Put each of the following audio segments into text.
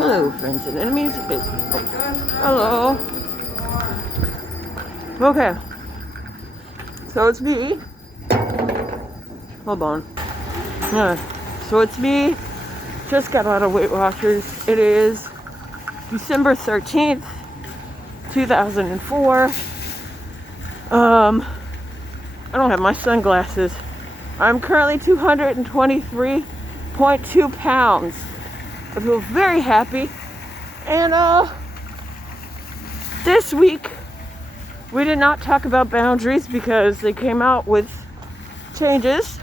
Hello, friends and enemies. Hello. Okay, so it's me. Hold on. So it's me. Just got out of Weight Watchers. It is December 13th, 2004. I don't have my sunglasses. I'm currently 223.2 pounds. I feel very happy. And this week we did not talk about boundaries because they came out with changes,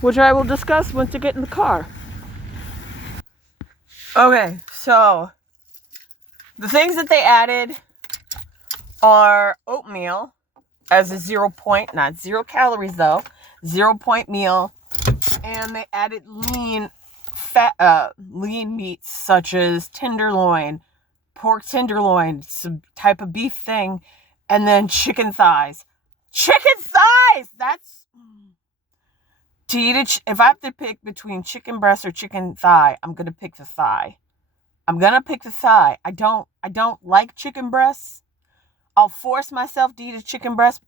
which I will discuss once I get in the car. Okay, so the things that they added are oatmeal as a 0 point, not 0 calories though, 0 point meal, and they added lean meats such as tenderloin, pork tenderloin, some type of beef thing, and then chicken thighs. Chicken thighs! That's... To eat it, if I have to pick between chicken breast or chicken thigh, I'm going to pick the thigh. I don't like chicken breasts. I'll force myself to eat a chicken breast,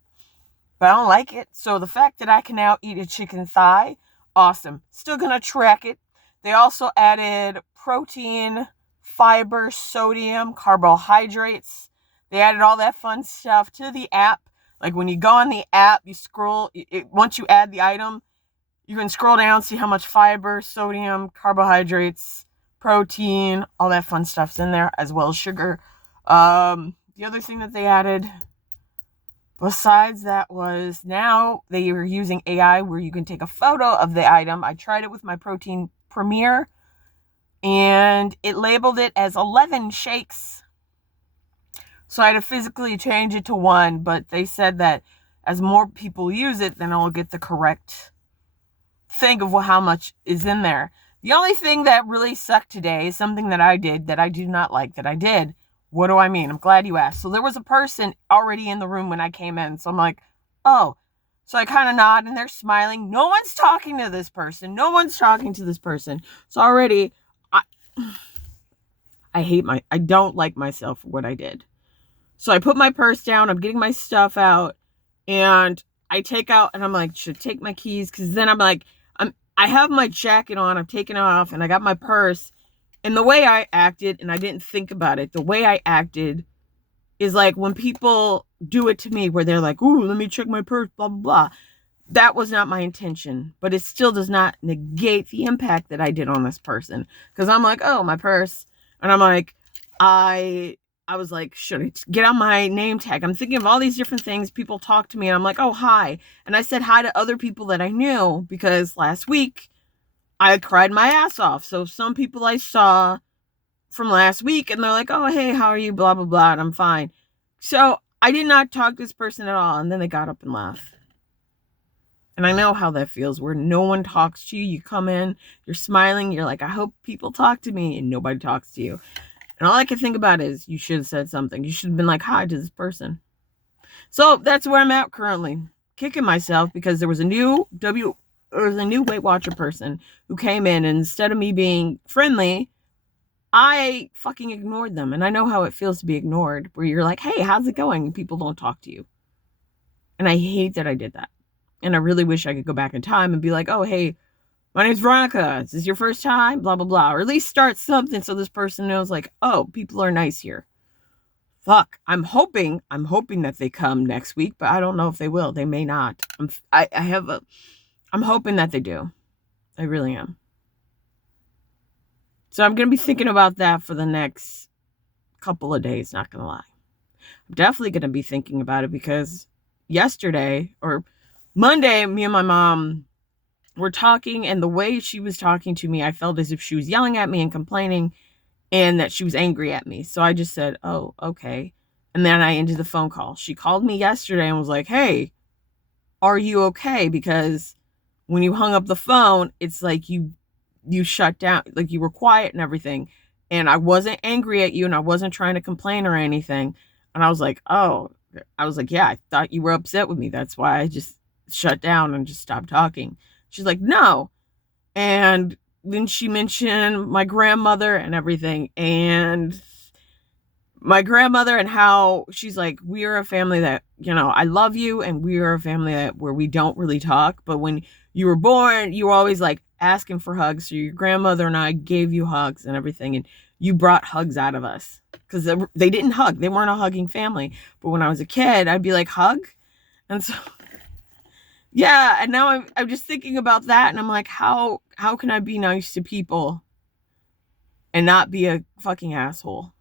but I don't like it. So the fact that I can now eat a chicken thigh, awesome. Still going to track it. They also added protein, fiber, sodium, carbohydrates. They added all that fun stuff to the app. Like when you go on the app, you scroll, once you add the item, you can scroll down, see how much fiber, sodium, carbohydrates, protein, all that fun stuff's in there, as well as sugar. The other thing that they added besides that was now they were using AI where you can take a photo of the item. I tried it with my Protein Premier, and it labeled it as 11 shakes. So I had to physically change it to 1, but they said that as more people use it, then I'll get the correct thing of how much is in there. The only thing that really sucked today is something that I did that I do not like that I did. What do I mean? I'm glad you asked. So there was a person already in the room when I came in. So I'm like, oh. So I kind of nod and they're smiling. No one's talking to this person. So already, I don't like myself for what I did. So I put my purse down. I'm getting my stuff out. And I take out, and I'm like, should I take my keys? Because then I'm like, I have my jacket on, I'm taking it off, and I got my purse. And the way I acted, and I didn't think about it, the way I acted is like when people do it to me where they're like, ooh, let me check my purse, blah, blah, blah. That was not my intention, but it still does not negate the impact that I did on this person. Because I'm like, oh, my purse. And I'm like, I was like, should I get on my name tag? I'm thinking of all these different things. People talk to me and I'm like, oh, hi. And I said hi to other people that I knew because last week I cried my ass off. So some people I saw from last week and they're like, oh, hey, how are you? Blah, blah, blah. And I'm fine. So I did not talk to this person at all. And then they got up and left. And I know how that feels where no one talks to you. You come in, you're smiling. You're like, I hope people talk to me, and nobody talks to you. And all I can think about is you should have said something. You should have been like, hi to this person. So that's where I'm at currently. Kicking myself because there was a new Weight Watcher person who came in, and instead of me being friendly, I fucking ignored them. And I know how it feels to be ignored, where you're like, hey, how's it going? And people don't talk to you. And I hate that I did that. And I really wish I could go back in time and be like, oh, hey, my name's Veronica. Is this your first time? Blah, blah, blah. Or at least start something so this person knows, like, oh, people are nice here. Fuck. I'm hoping that they come next week, but I don't know if they will. They may not. I'm hoping that they do. I really am. So I'm going to be thinking about that for the next couple of days, not going to lie. I'm definitely going to be thinking about it because yesterday or Monday, me and my mom were talking, and the way she was talking to me, I felt as if she was yelling at me and complaining and that she was angry at me. So I just said, oh, okay. And then I ended the phone call. She called me yesterday and was like, hey, are you okay? Because when you hung up the phone, it's like you shut down, like you were quiet and everything. And I wasn't angry at you and I wasn't trying to complain or anything. And I was like, oh, yeah, I thought you were upset with me. That's why I just shut down and just stopped talking. She's like, no. And then she mentioned my grandmother and everything. And my grandmother, and how she's like, we are a family that, I love you, and we are a family that where we don't really talk, but when you were born, you were always like asking for hugs. So your grandmother and I gave you hugs and everything, and you brought hugs out of us, because they didn't hug. They weren't a hugging family. But when I was a kid, I'd be like, hug. And so, yeah. And now I'm just thinking about that, and I'm like, how can I be nice to people and not be a fucking asshole?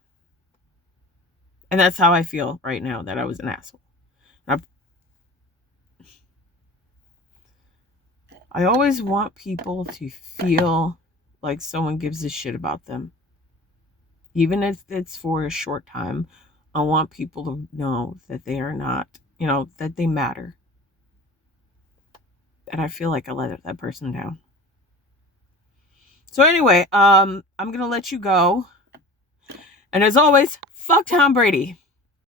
And that's how I feel right now, that I was an asshole. I always want people to feel like someone gives a shit about them. Even if it's for a short time, I want people to know that they are not, that they matter. And I feel like I let that person down. So anyway, I'm going to let you go. And as always, fuck Tom Brady.